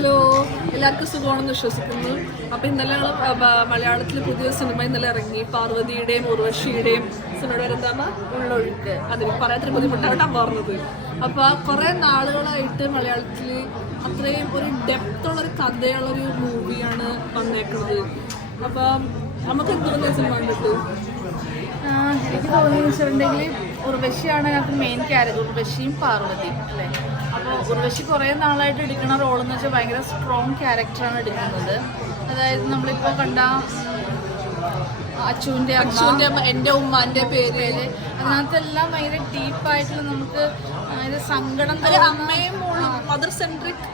Hello, എല്ലാവർക്കും സുഖമാണെന്ന് വിശ്വസിക്കുന്നു. അപ്പോൾ ഇന്നലെ മലയാളത്തിൽ പുതിയ സിനിമ ഇന്നലെ ഇറങ്ങി. പാർവതിയുടെയും ഉർവശിയുടെയും സിനിമയുടെ പേരെന്താണ്? ഉള്ളൊഴുക്ക്. അതിന് പറയാത്തൊരു ബുദ്ധിമുട്ടായിട്ടാണ് പറഞ്ഞത്. അപ്പോൾ കുറേ നാളുകളായിട്ട് മലയാളത്തിൽ അത്രയും ഒരു ഡെപ്തുള്ളൊരു കഥയുള്ളൊരു മൂവിയാണ് വന്നേക്കുന്നത്. അപ്പോൾ നമുക്ക് എന്തുകൊണ്ടാണ് സിനിമ കണ്ടിട്ട് എനിക്ക് തോന്നിയെന്ന് വെച്ചിട്ടുണ്ടെങ്കിൽ ഉർവശിയാണ് ഞങ്ങൾക്ക് മെയിൻ ക്യാരക്ടർ, ഉർവശിയും പാർവതിയും അല്ലേ. അപ്പോൾ ഉർവശി കുറേ നാളായിട്ട് എടുക്കുന്ന റോളെന്ന് വെച്ചാൽ ഭയങ്കര സ്ട്രോങ് ക്യാരക്ടറാണ് എടുക്കുന്നത്. അതായത് നമ്മളിപ്പോൾ കണ്ട അച്ചുവിൻ്റെ അമ്മ, എൻ്റെ ഉമ്മാൻ്റെ പേര്, അതിനകത്തെല്ലാം ഭയങ്കര ഡീപ്പായിട്ടുള്ള നമുക്ക് സങ്കടം, അമ്മയും മോളും മദർ സെൻട്രിക്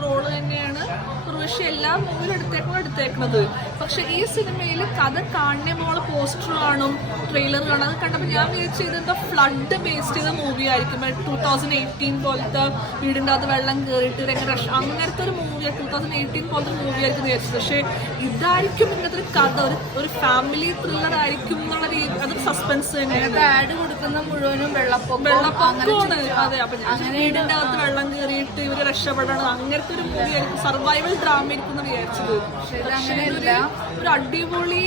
റോള് തന്നെയാണ് ഉർവശി എല്ലാ മൂവിലും എടുത്തേക്കുന്നത്. പക്ഷെ ഈ സിനിമയിൽ കഥ കാണുന്ന മോള് പോസ്റ്റർ കാണും, ട്രെയിലർ കാണും. അത് കണ്ടപ്പോൾ ഞാൻ വിചാരിച്ചത് എന്താ ഫ്ലഡ് ബേസ്ഡ് ചെയ്ത മൂവി ആയിരിക്കും. 2018 പോലത്തെ വീടിൻ്റെ അകത്ത് വെള്ളം കയറിയിട്ട് അങ്ങനത്തെ ഒരു മൂവിയാണ്, 2018 പോലത്തെ മൂവി ആയിരിക്കും വിചാരിച്ചത്. പക്ഷേ ഇതായിരിക്കും ഇങ്ങനത്തെ ഒരു കഥ, ഒരു ഫാമിലി ത്രില്ലർ ആയിരിക്കും എന്നുള്ള രീതി. അതൊരു സസ്പെൻസ് തന്നെയാണ്. ആഡ് കൊടുക്കുന്ന മുഴുവനും വെള്ളപ്പൊക്കമാണ്. അതെ, അപ്പൊ ഞാൻ വീടിൻ്റെ അകത്ത് വെള്ളം കയറിയിട്ട് ഇവര് രക്ഷപ്പെടണം അങ്ങനത്തെ ഒരു മൂവി ആയിരിക്കും, സർവൈവൽ ഡ്രാമ ആയിരിക്കും എന്ന് വിചാരിച്ചത്. ഒരു അടിപൊളി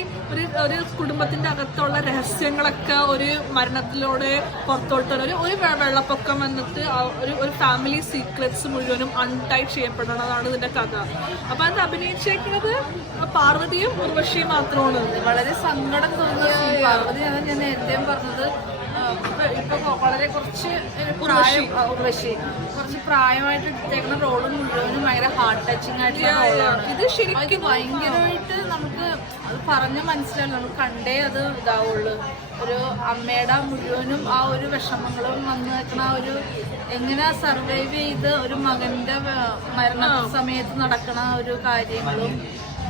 ഒരു കുടുംബത്തിന്റെ അകത്തുള്ള രഹസ്യങ്ങളൊക്കെ ഒരു മരണത്തിലൂടെ പുറത്തോട്ട് ഒരു വെള്ളപ്പൊക്കം വന്നിട്ട് ഒരു ഫാമിലി സീക്രറ്റ്സ് മുഴുവനും അൺടൈ ചെയ്യപ്പെടണതാണ് ഇതിന്റെ കഥ. അപ്പൊ അത് അഭിനയിച്ചേക്കുന്നത് പാർവതിയും ഉർവശിയും മാത്രമാണ്. വളരെ സങ്കടം തോന്നിയ പാർവതി, അതാണ് ഞാൻ നേരത്തെയും പറഞ്ഞത്. ഇപ്പൊ വളരെ കുറച്ച് ഉർവശി കുറച്ച് പ്രായമായിട്ട് എടുത്തേക്കുന്ന റോളും മുഴുവനും ഭയങ്കര ഹാർട്ട് ടച്ചിങ് ആയിട്ടുള്ള റോളാണ്. ഇത് ശരിക്കും ഭയങ്കരമായിട്ട് നമുക്ക് അത് പറഞ്ഞ് മനസ്സിലാവില്ല, നമുക്ക് കണ്ടേ അത് ഇതാവുള്ളൂ. ഒരു അമ്മയുടെ മുഴുവനും ആ ഒരു വിഷമങ്ങളും വന്നു നിൽക്കുന്ന ആ ഒരു എങ്ങനെ സർവൈവ് ചെയ്ത് ഒരു മകന്റെ മരണ സമയത്ത് നടക്കണ ഒരു കാര്യങ്ങളും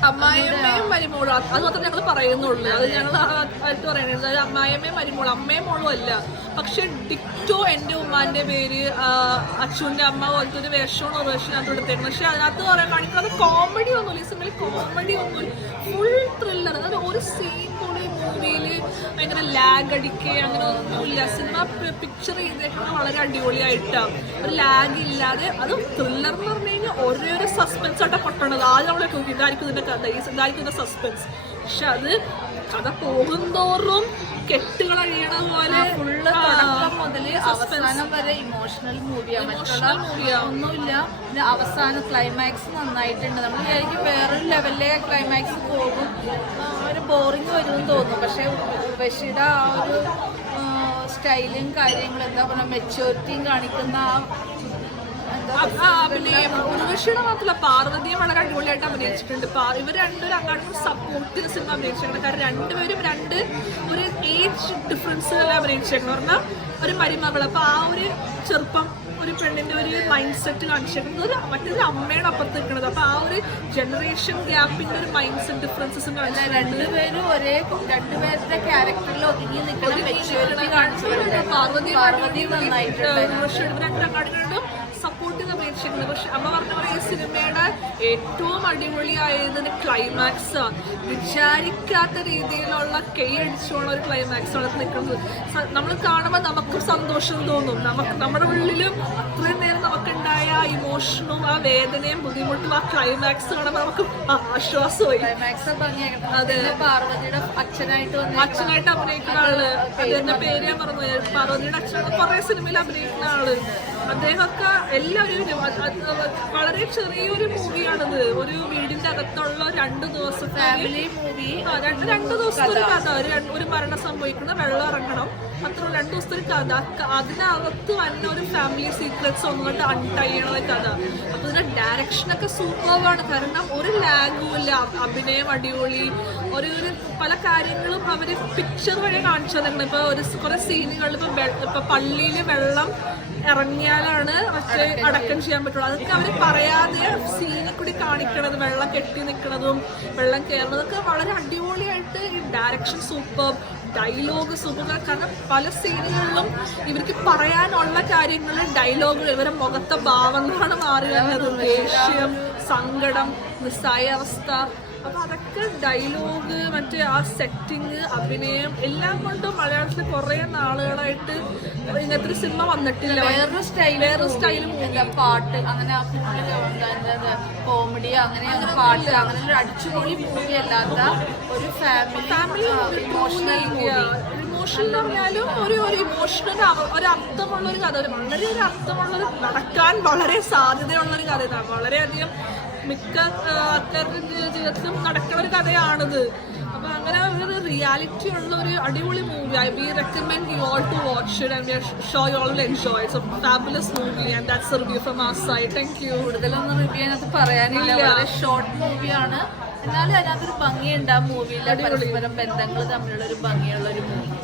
അമ്മായിയമ്മയും മരുമോളും അത് മാത്രം ഞങ്ങൾ പറയുന്നുള്ളൂ. അത് ഞങ്ങൾ ആയിട്ട് പറയുന്നത് അമ്മായിയമ്മയും മരുമോളും അമ്മയും മോളും അല്ല. പക്ഷെ ഡിക്റ്റോ എൻ്റെ ഉമ്മാൻ്റെ പേര് അച്ഛൻ്റെ അമ്മ പോലത്തെ ഒരു വേഷമാണ് ഉർവശിനകത്ത് എടുത്തേക്കുന്നത്. പക്ഷെ അതിനകത്ത് പറയാൻ കാണിക്കുന്നത് കോമഡി ഒന്നുമില്ല. ഈ സിനിമയിൽ കോമഡി ഒന്നുമില്ല, ഫുൾ ത്രില്ലർ. അതായത് ഒരു സീൻ പോലും ഈ മൂവിയിൽ ഭയങ്കര ലാഗ് അടിക്കുക അങ്ങനെ ഒന്നുമില്ല. സിനിമ പിക്ചർ ചെയ്തേക്കുന്നത് വളരെ അടിപൊളിയായിട്ടാണ്, ഒരു ലാഗ് ഇല്ലാതെ. അത് ത്രില്ലർ എന്ന് പറഞ്ഞു കഴിഞ്ഞാൽ ഓരോരോ സസ്പെൻസ് ആയിട്ടാണ് പൊട്ടണത്. ആദ്യം നമ്മളെ ഇതായിരിക്കും ഇതിൻ്റെ കഥ, ഇതായിരിക്കും ഇതിൻ്റെ സസ്പെൻസ്. പക്ഷെ അത് കഥ പോകുന്തോറും കെട്ടുകൾ അഴിയണ പോലെ ഫുള്ള് തുടക്കം മുതൽ അവസാനം വരെ ഇമോഷണൽ മൂവിയാണ്. ഒന്നുമില്ല. പിന്നെ അവസാനം ക്ലൈമാക്സ് നന്നായിട്ടുണ്ട്. നമ്മൾ വിചാരിക്കും വേറൊരു ലെവലിലെ ക്ലൈമാക്സ് പോകും, ഒരു ബോറിങ് വരുമെന്ന് തോന്നും. പക്ഷെ ഉർവശിയുടെ ആ ഒരു സ്റ്റൈലും കാര്യങ്ങളും എന്താ പറയുക, മെച്യൂരിറ്റിയും കാണിക്കുന്ന അഭിനയം ഉർവശിയുടെ മാത്രമല്ല പാർവതിയും വളരെ അടിപൊളിയായിട്ട് അഭിനയിച്ചിട്ടുണ്ട്. ഇവർ രണ്ടുപേരും അങ്ങോട്ടും സപ്പോർട്ട് ചെയ്ത സിനിമ അഭിനയിച്ചിട്ടുണ്ട്. കാരണം രണ്ടുപേരും ഒരു ഏജ് ഡിഫറൻസിലല്ല അഭിനയിച്ചേക്കണം. പറഞ്ഞാൽ ഒരു മരുമകൾ. അപ്പോൾ ആ ഒരു ചെറുപ്പം ഒരു പെണ്ണിൻ്റെ ഒരു മൈൻഡ് സെറ്റ് കാണിച്ചേക്കുന്നത് മറ്റൊരു അമ്മയുടെ അപ്പുറത്ത് നിൽക്കുന്നത്. അപ്പോൾ ആ ഒരു ജനറേഷൻ ഗ്യാപ്പിൻ്റെ ഒരു മൈൻഡ് സെറ്റ് ഡിഫറൻസസും രണ്ടുപേരും രണ്ടുപേരുടെ ക്യാരക്ടറിൽ ഒതുങ്ങി നിൽക്കുന്ന മെച്യൂരിറ്റി കാണിച്ചിട്ടുണ്ട്. പാർവതി നന്നായിട്ടുണ്ട്. രണ്ടങ്ങാടികളും സപ്പോർട്ട് ചെയ്ത് അപേക്ഷിക്കുന്നത്. പക്ഷെ അമ്മ പറഞ്ഞ പോലെ ഈ സിനിമയുടെ ഏറ്റവും അടിപൊളിയായതിന് ക്ലൈമാക്സ് വിചാരിക്കാത്ത രീതിയിലുള്ള അടിച്ചുള്ള ഒരു ക്ലൈമാക്സ് ആണ് നിൽക്കുന്നത്. നമ്മൾ കാണുമ്പോൾ നമുക്കും സന്തോഷം തോന്നും, നമ്മുടെ ഉള്ളിലും അത്രയും നേരം നമുക്കുണ്ടായ ആ ഇമോഷനും ആ വേദനയും ബുദ്ധിമുട്ടും ആ ക്ലൈമാക്സ് കാണുമ്പോൾ നമുക്ക് ആശ്വാസമായി. അതെ, പാർവതിയുടെ അച്ഛനായിട്ട് അഭിനയിക്കുന്ന ആള്, അതിന്റെ പേര് ഞാൻ പറഞ്ഞു, പാർവതിയുടെ അച്ഛനാണ് കുറെ സിനിമയിൽ അഭിനയിക്കുന്ന ആള്. അദ്ദേഹമൊക്കെ എല്ലാവരും വളരെ ചെറിയൊരു മൂവിയാണിത്. ഒരു വീടിന്റെ അകത്തുള്ള 2 ദിവസം ഫാമിലി മൂവി, 2 ദിവസത്തെ ഒരു കഥ. ഒരു മരണം സംഭവിക്കണം, വെള്ളം ഇറങ്ങണം, അത്ര 2 ദിവസത്തെ ഒരു കഥ. അതിനകത്ത് വന്ന ഒരു ഫാമിലി സീക്രറ്റ്സ് ഒന്നുകൊണ്ട് അൺടൈ ചെയ്യണ കഥ. അപ്പൊ ഇതിന്റെ ഡയറക്ഷനൊക്കെ സൂപ്പറാണ്. കാരണം ഒരു ലാഗും ഇല്ല, അഭിനയം അടിപൊളി. ഒരു പല കാര്യങ്ങളും അവര് പിക്ചർ വഴി കാണിച്ചു തന്നെ. ഇപ്പൊ കുറെ സീനുകളിൽ ഇപ്പൊ പള്ളിയിൽ വെള്ളം ഇറങ്ങിയാലാണ് മറ്റേ അടക്കം ചെയ്യാൻ പറ്റുള്ളൂ. അതൊക്കെ അവർ പറയാതെ സീനിൽ കൂടി കാണിക്കണത്, വെള്ളം കെട്ടി നിൽക്കുന്നതും വെള്ളം കയറുന്നതൊക്കെ വളരെ അടിപൊളിയായിട്ട്. ഈ ഡയറക്ഷൻ സൂപ്പർ, ഡയലോഗ് സൂപ്പർ. കാരണം പല സീനുകളിലും ഇവർക്ക് പറയാനുള്ള കാര്യങ്ങൾ ഡയലോഗുകൾ ഇവരുടെ മുഖത്തെ ഭാവങ്ങളാണ് മാറി വരുന്നത്. ദേഷ്യം, സങ്കടം, നിസ്സായാവസ്ഥ, അപ്പൊ അതൊക്കെ ഡയലോഗ്, മറ്റേ ആ സെറ്റിങ്, അഭിനയം എല്ലാം കൊണ്ടും മലയാളത്തിൽ കുറെ നാളുകളായിട്ട് ഇങ്ങനത്തെ ഒരു സിനിമ വന്നിട്ടില്ല. വേറൊരു സ്റ്റൈലും പാട്ട് അങ്ങനെ കോമഡി അങ്ങനെ പാട്ട് അങ്ങനെ ഒരു അടിച്ചുപൊളി മൂവി അല്ലാത്ത ഒരു ഫാമിലി ഇമോഷണൽ ഇമോഷണൽ പറഞ്ഞാലും ഒരു ഇമോഷണൽ ഒരു അർത്ഥമുള്ള ഒരു കഥ, വളരെ ഒരു അർത്ഥമുള്ളൊരു നടക്കാൻ വളരെ സാധ്യതയുള്ള ഒരു കഥ. വളരെയധികം മിക്ക ആൾക്കാരുടെ ജീവിതത്തിലും നടക്കുന്ന ഒരു കഥയാണിത്. അപ്പൊ അങ്ങനെ ഒരു റിയാലിറ്റി ഉള്ള ഒരു അടിപൊളി movie. We recommend you all to watch it and we are sure you all will enjoy. It's a fabulous movie and that's a review from our side. Thank you. കൂടുതലൊന്നും റിവ്യൂ അതിനകത്ത് പറയാനില്ല, വളരെ short മൂവിയാണ്. എന്നാലും അതിനകത്തൊരു ഭംഗിയുണ്ട് ആ മൂവിയിലെ പരസ്പരം ബന്ധങ്ങൾ തമ്മിലുള്ള ഒരു ഭംഗിയുള്ള ഒരു മൂവി.